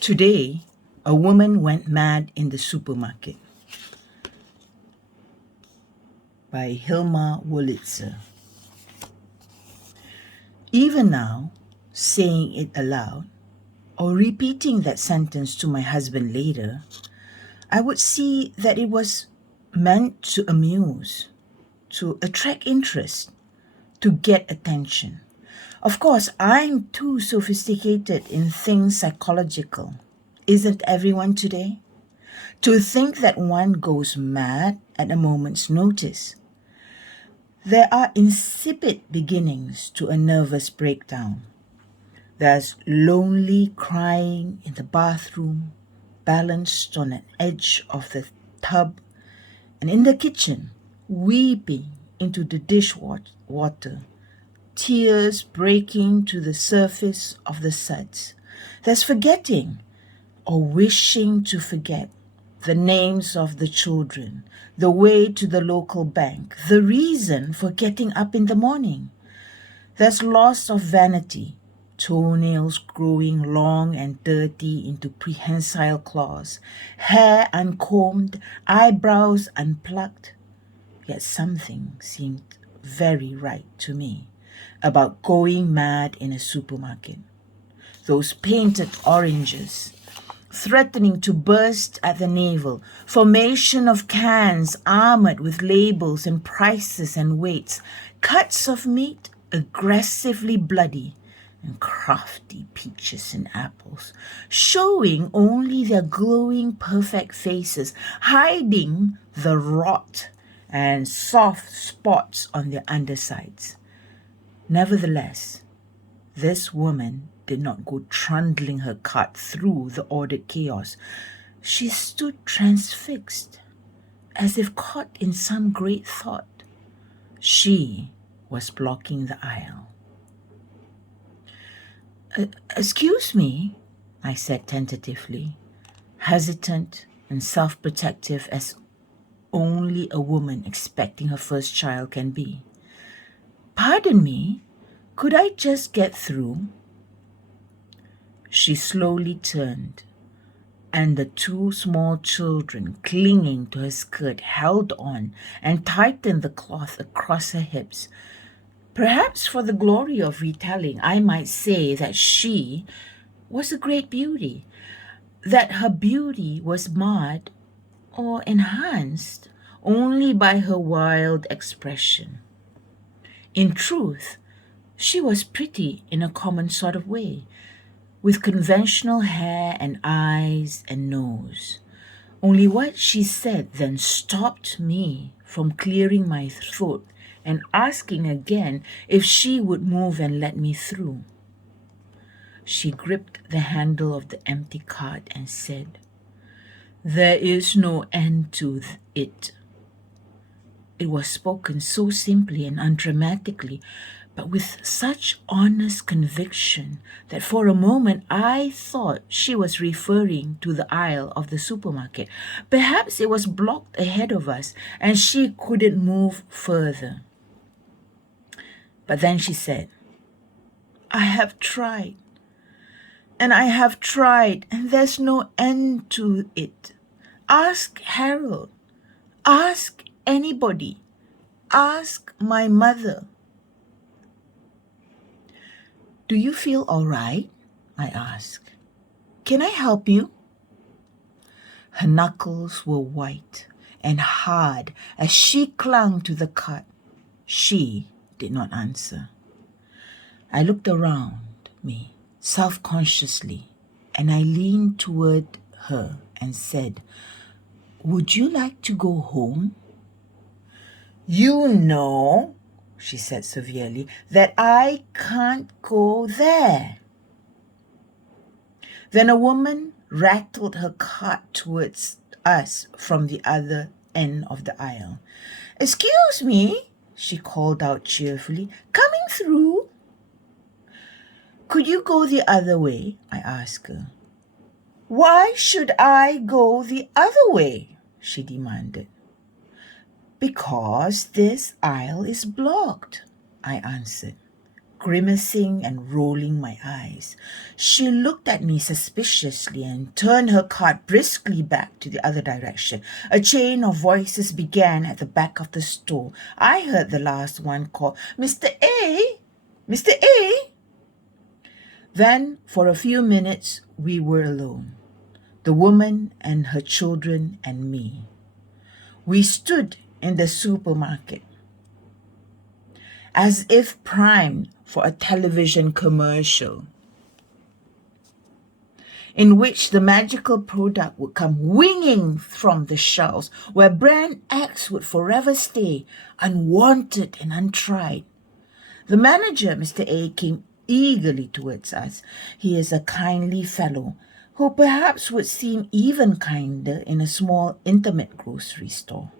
Today, a woman went mad in the supermarket by Hilma Wolitzwe. Even now, saying it aloud or repeating that sentence to my husband later, I would see that it was meant to amuse, to attract interest, to get attention. Of course, I'm too sophisticated in things psychological. Isn't everyone today? To think that one goes mad at a moment's notice. There are insipid beginnings to a nervous breakdown. There's lonely crying in the bathroom, balanced on an edge of the tub, and in the kitchen, weeping into the dishwater, tears breaking to the surface of the suds. There's forgetting or wishing to forget the names of the children, the way to the local bank, the reason for getting up in the morning. There's loss of vanity, toenails growing long and dirty into prehensile claws, hair uncombed, eyebrows unplucked. Yet something seemed very right to me about going mad in a supermarket. Those painted oranges, threatening to burst at the navel, formation of cans armored with labels and prices and weights, cuts of meat aggressively bloody, and crafty peaches and apples, showing only their glowing perfect faces, hiding the rot and soft spots on their undersides. Nevertheless, this woman did not go trundling her cart through the ordered chaos. She stood transfixed, as if caught in some great thought. She was blocking the aisle. Excuse me, I said tentatively, hesitant and self-protective as only a woman expecting her first child can be. Pardon me, could I just get through? She slowly turned, and the two small children clinging to her skirt held on and tightened the cloth across her hips. Perhaps for the glory of retelling, I might say that she was a great beauty, that her beauty was marred or enhanced only by her wild expression. In truth, she was pretty in a common sort of way, with conventional hair and eyes and nose. Only what she said then stopped me from clearing my throat and asking again if she would move and let me through. She gripped the handle of the empty cart and said, "There is no end to it." It was spoken so simply and undramatically, but with such honest conviction that for a moment I thought she was referring to the aisle of the supermarket. Perhaps it was blocked ahead of us and she couldn't move further. But then she said, "I have tried, and I have tried, and there's no end to it. Ask Harold. Ask anybody. Ask my mother." "Do you feel all right?" I asked. "Can I help you?" Her knuckles were white and hard as she clung to the cart. She did not answer. I looked around me self-consciously, and I leaned toward her and said, "Would you like to go home?" "You know," she said severely, "that I can't go there." Then a woman rattled her cart towards us from the other end of the aisle. "Excuse me," she called out cheerfully, "coming through?" "Could you go the other way?" I asked her. "Why should I go the other way?" she demanded. "Because this aisle is blocked," I answered. grimacing and rolling my eyes. She looked at me suspiciously and turned her cart briskly back to the other direction. A chain of voices began at the back of the store. I heard the last one call, "Mr. A! Mr. A!" Then, for a few minutes, we were alone, the woman and her children and me. We stood in the supermarket, as if primed for a television commercial in which the magical product would come winging from the shelves, where brand X would forever stay, unwanted and untried. The manager, Mr. A, came eagerly towards us. He is a kindly fellow, who perhaps would seem even kinder in a small, intimate grocery store.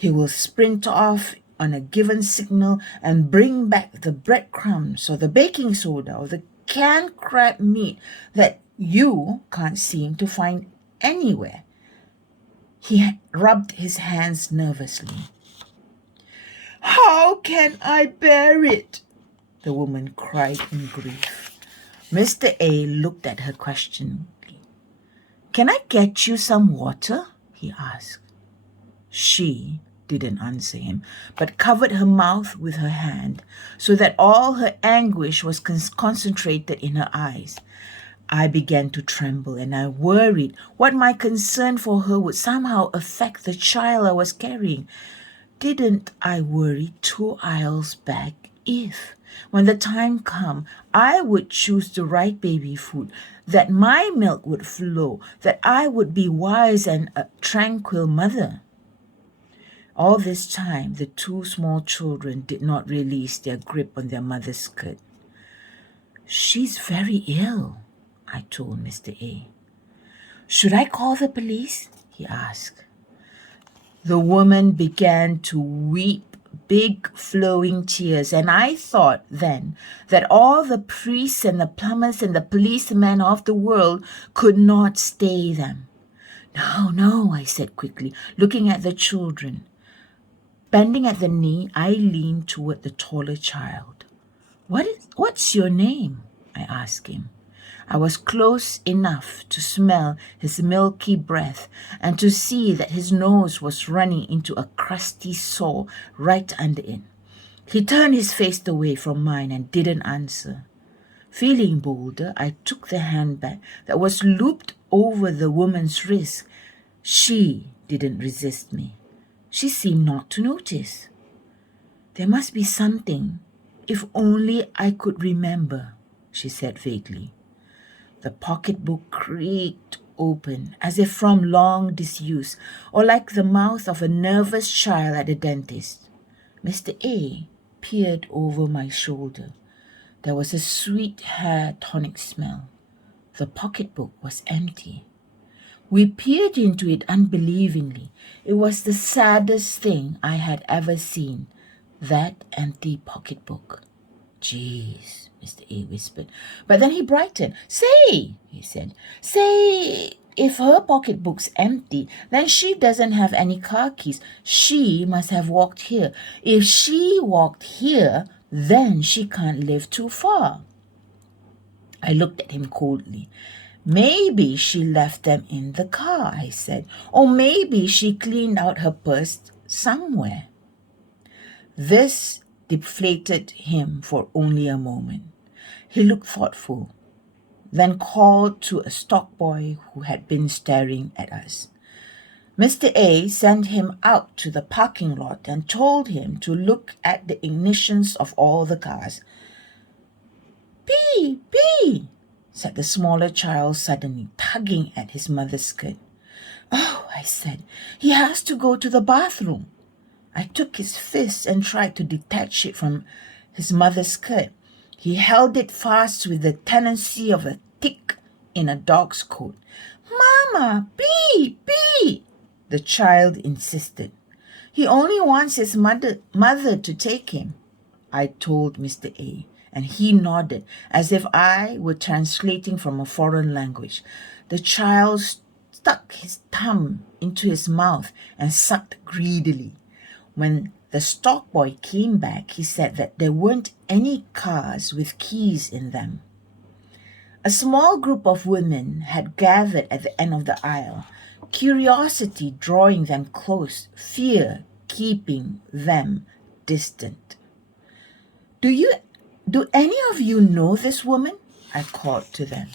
He will sprint off on a given signal and bring back the breadcrumbs or the baking soda or the canned crab meat that you can't seem to find anywhere. He rubbed his hands nervously. "How can I bear it?" the woman cried in grief. Mr. A looked at her questioningly. "Can I get you some water?" he asked. She didn't answer him, but covered her mouth with her hand so that all her anguish was concentrated in her eyes. I began to tremble, and I worried what my concern for her would somehow affect the child I was carrying. Didn't I worry 2 aisles back if, when the time came, I would choose the right baby food, that my milk would flow, that I would be wise and a tranquil mother? All this time, the 2 small children did not release their grip on their mother's skirt. "She's very ill," I told Mr. A. "Should I call the police?" he asked. The woman began to weep big flowing tears, and I thought then that all the priests and the plumbers and the policemen of the world could not stay them. "No, no," I said quickly, looking at the children. Bending at the knee, I leaned toward the taller child. What's your name?" I asked him. I was close enough to smell his milky breath and to see that his nose was running into a crusty sore right under it. He turned his face away from mine and didn't answer. Feeling bolder, I took the handbag that was looped over the woman's wrist. She didn't resist me. She seemed not to notice. "There must be something, if only I could remember," she said vaguely. The pocketbook creaked open, as if from long disuse, or like the mouth of a nervous child at a dentist. Mr. A peered over my shoulder. There was a sweet hair tonic smell. The pocketbook was empty. We peered into it unbelievingly. It was the saddest thing I had ever seen, that empty pocketbook. "Geez," Mr. A whispered. But then he brightened. "Say," he said, "say, if her pocketbook's empty, then she doesn't have any car keys. She must have walked here. If she walked here, then she can't live too far." I looked at him coldly. "Maybe she left them in the car," I said. "Or maybe she cleaned out her purse somewhere." This deflated him for only a moment. He looked thoughtful, then called to a stock boy who had been staring at us. Mr. A sent him out to the parking lot and told him to look at the ignitions of all the cars. "Pee, pee," said the smaller child suddenly, tugging at his mother's skirt. "Oh," I said, "he has to go to the bathroom." I took his fist and tried to detach it from his mother's skirt. He held it fast with the tenacity of a tick in a dog's coat. "Mama, pee, pee," the child insisted. "He only wants his mother to take him," I told Mr. A, and he nodded as if I were translating from a foreign language. The child stuck his thumb into his mouth and sucked greedily. When the stock boy came back, he said that there weren't any cars with keys in them. A small group of women had gathered at the end of the aisle, curiosity drawing them close, fear keeping them distant. Do any of you know this woman? I called to them.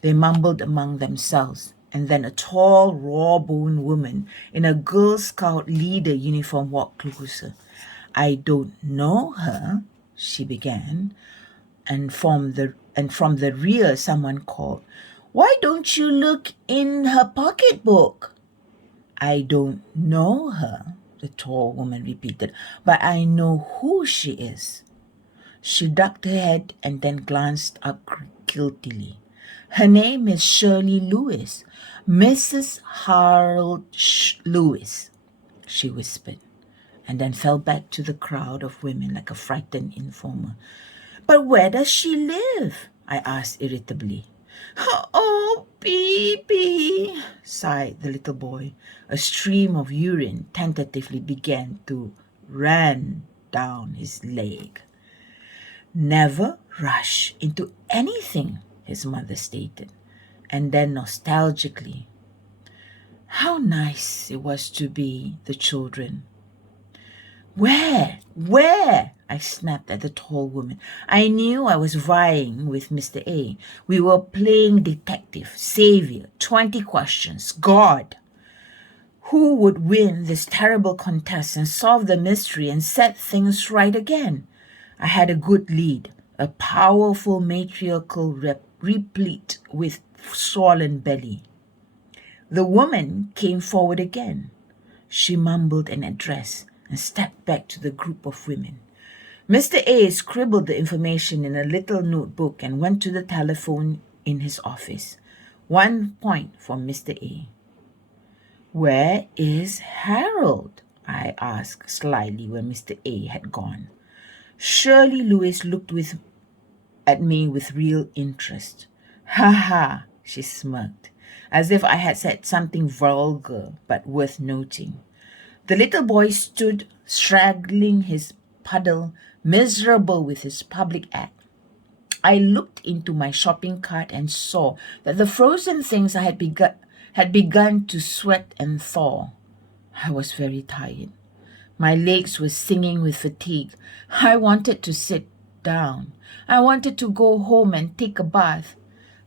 They mumbled among themselves, and then a tall, raw-boned woman in a Girl Scout leader uniform walked closer. I don't know her, she began, and from the rear someone called, "Why don't you look in her pocketbook?" "I don't know her," the tall woman repeated, "but I know who she is." She ducked her head and then glanced up guiltily. "Her name is Shirley Lewis, Mrs. Harold Lewis," she whispered, and then fell back to the crowd of women like a frightened informer. "But where does she live?" I asked irritably. "Oh, baby," sighed the little boy. A stream of urine tentatively began to run down his leg. "Never rush into anything," his mother stated, and then nostalgically, "How nice it was to be the children." Where? I snapped at the tall woman. I knew I was vying with Mr. A. We were playing detective, savior, 20 questions, God. Who would win this terrible contest and solve the mystery and set things right again? I had a good lead, a powerful matriarchal replete with swollen belly. The woman came forward again. She mumbled an address and stepped back to the group of women. Mr. A scribbled the information in a little notebook and went to the telephone in his office. 1 point for Mr. A. "Where is Harold?" I asked slyly when Mr. A had gone. Shirley Lewis looked at me with real interest. "Ha ha," she smirked, as if I had said something vulgar but worth noting. The little boy stood straddling his puddle, miserable with his public act. I looked into my shopping cart and saw that the frozen things I had begun to sweat and thaw. I was very tired. My legs were singing with fatigue. I wanted to sit down. I wanted to go home and take a bath.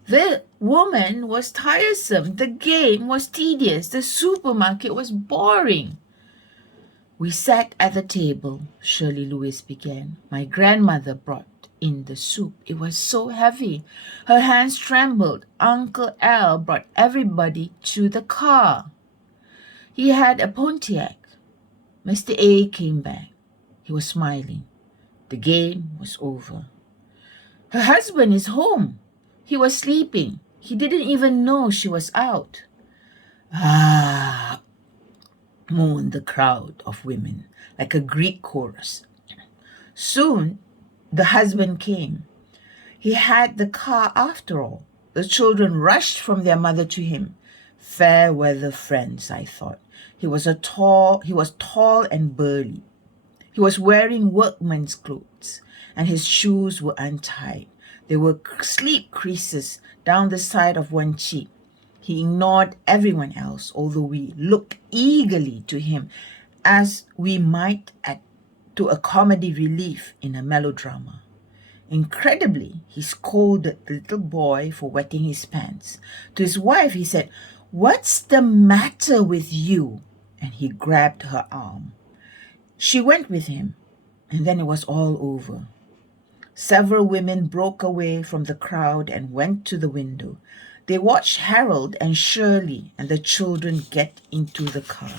The woman was tiresome. The game was tedious. The supermarket was boring. "We sat at the table," Shirley Lewis began. "My grandmother brought in the soup. It was so heavy. Her hands trembled. Uncle Al brought everybody to the car. He had a Pontiac. Mr. A came back. He was smiling. The game was over. Her husband is home. He was sleeping. He didn't even know she was out." "Ah," moaned the crowd of women, like a Greek chorus. Soon, the husband came. He had the car after all. The children rushed from their mother to him. Fair weather friends, I thought. He was tall and burly. He was wearing workman's clothes, and his shoes were untied. There were sleep creases down the side of one cheek. He ignored everyone else, although we looked eagerly to him, as we might to a comedy relief in a melodrama. Incredibly, he scolded the little boy for wetting his pants. To his wife, he said, "What's the matter with you?" And he grabbed her arm. She went with him, and then it was all over. Several women broke away from the crowd and went to the window. They watched Harold and Shirley and the children get into the car.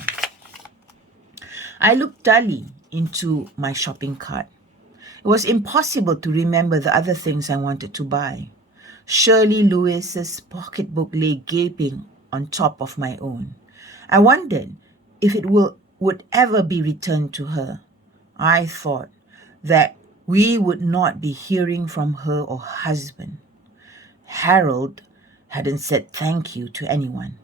I looked dully into my shopping cart. It was impossible to remember the other things I wanted to buy. Shirley Lewis's pocketbook lay gaping on top of my own. I wondered if it would ever be returned to her. I thought that we would not be hearing from her or husband. Harold hadn't said thank you to anyone.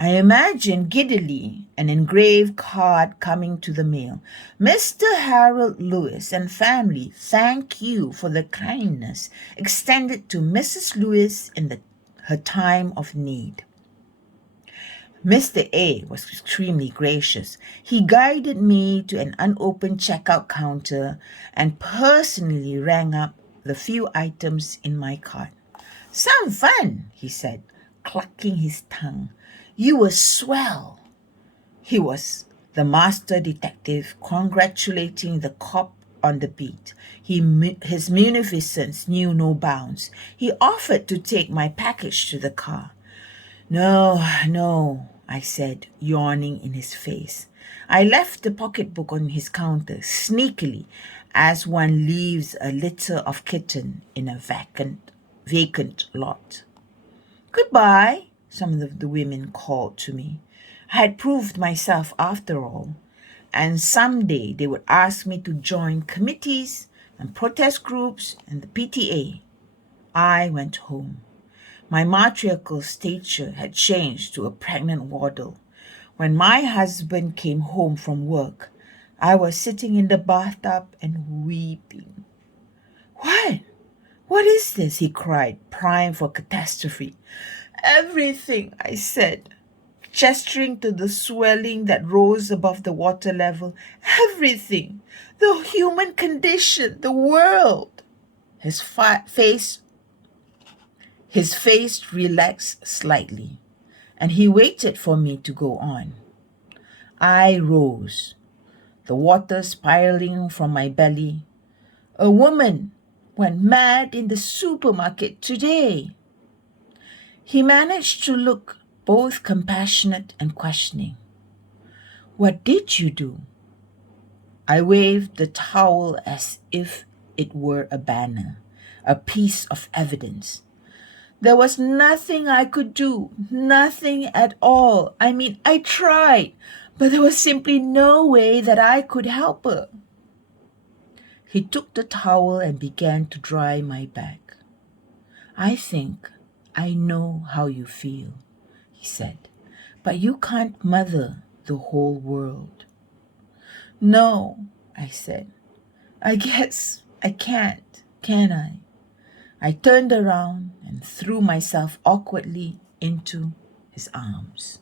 I imagined giddily an engraved card coming to the mail. Mr. Harold Lewis and family thank you for the kindness extended to Mrs. Lewis in her time of need. Mr. A was extremely gracious. He guided me to an unopened checkout counter and personally rang up the few items in my cart. "Some fun," he said, clucking his tongue. "You were swell." He was the master detective congratulating the cop on the beat. His munificence knew no bounds. He offered to take my package to the car. "No, no," I said, yawning in his face. I left the pocketbook on his counter, sneakily, as one leaves a litter of kitten in a vacant lot. "Goodbye," some of the women called to me. I had proved myself after all, and someday they would ask me to join committees and protest groups and the PTA. I went home. My matriarchal stature had changed to a pregnant waddle. When my husband came home from work, I was sitting in the bathtub and weeping. "What? What is this?" he cried, primed for catastrophe. "Everything," I said, gesturing to the swelling that rose above the water level. "Everything. The human condition, the world." His face relaxed slightly, and he waited for me to go on. I rose, the water spiraling from my belly. "A woman went mad in the supermarket today." He managed to look both compassionate and questioning. "What did you do?" I waved the towel as if it were a banner, a piece of evidence. "There was nothing I could do, nothing at all. I mean, I tried, but there was simply no way that I could help her." He took the towel and began to dry my back. "I think I know how you feel," he said, "but you can't mother the whole world." "No," I said. "I guess I can't, can I?" I turned around and threw myself awkwardly into his arms.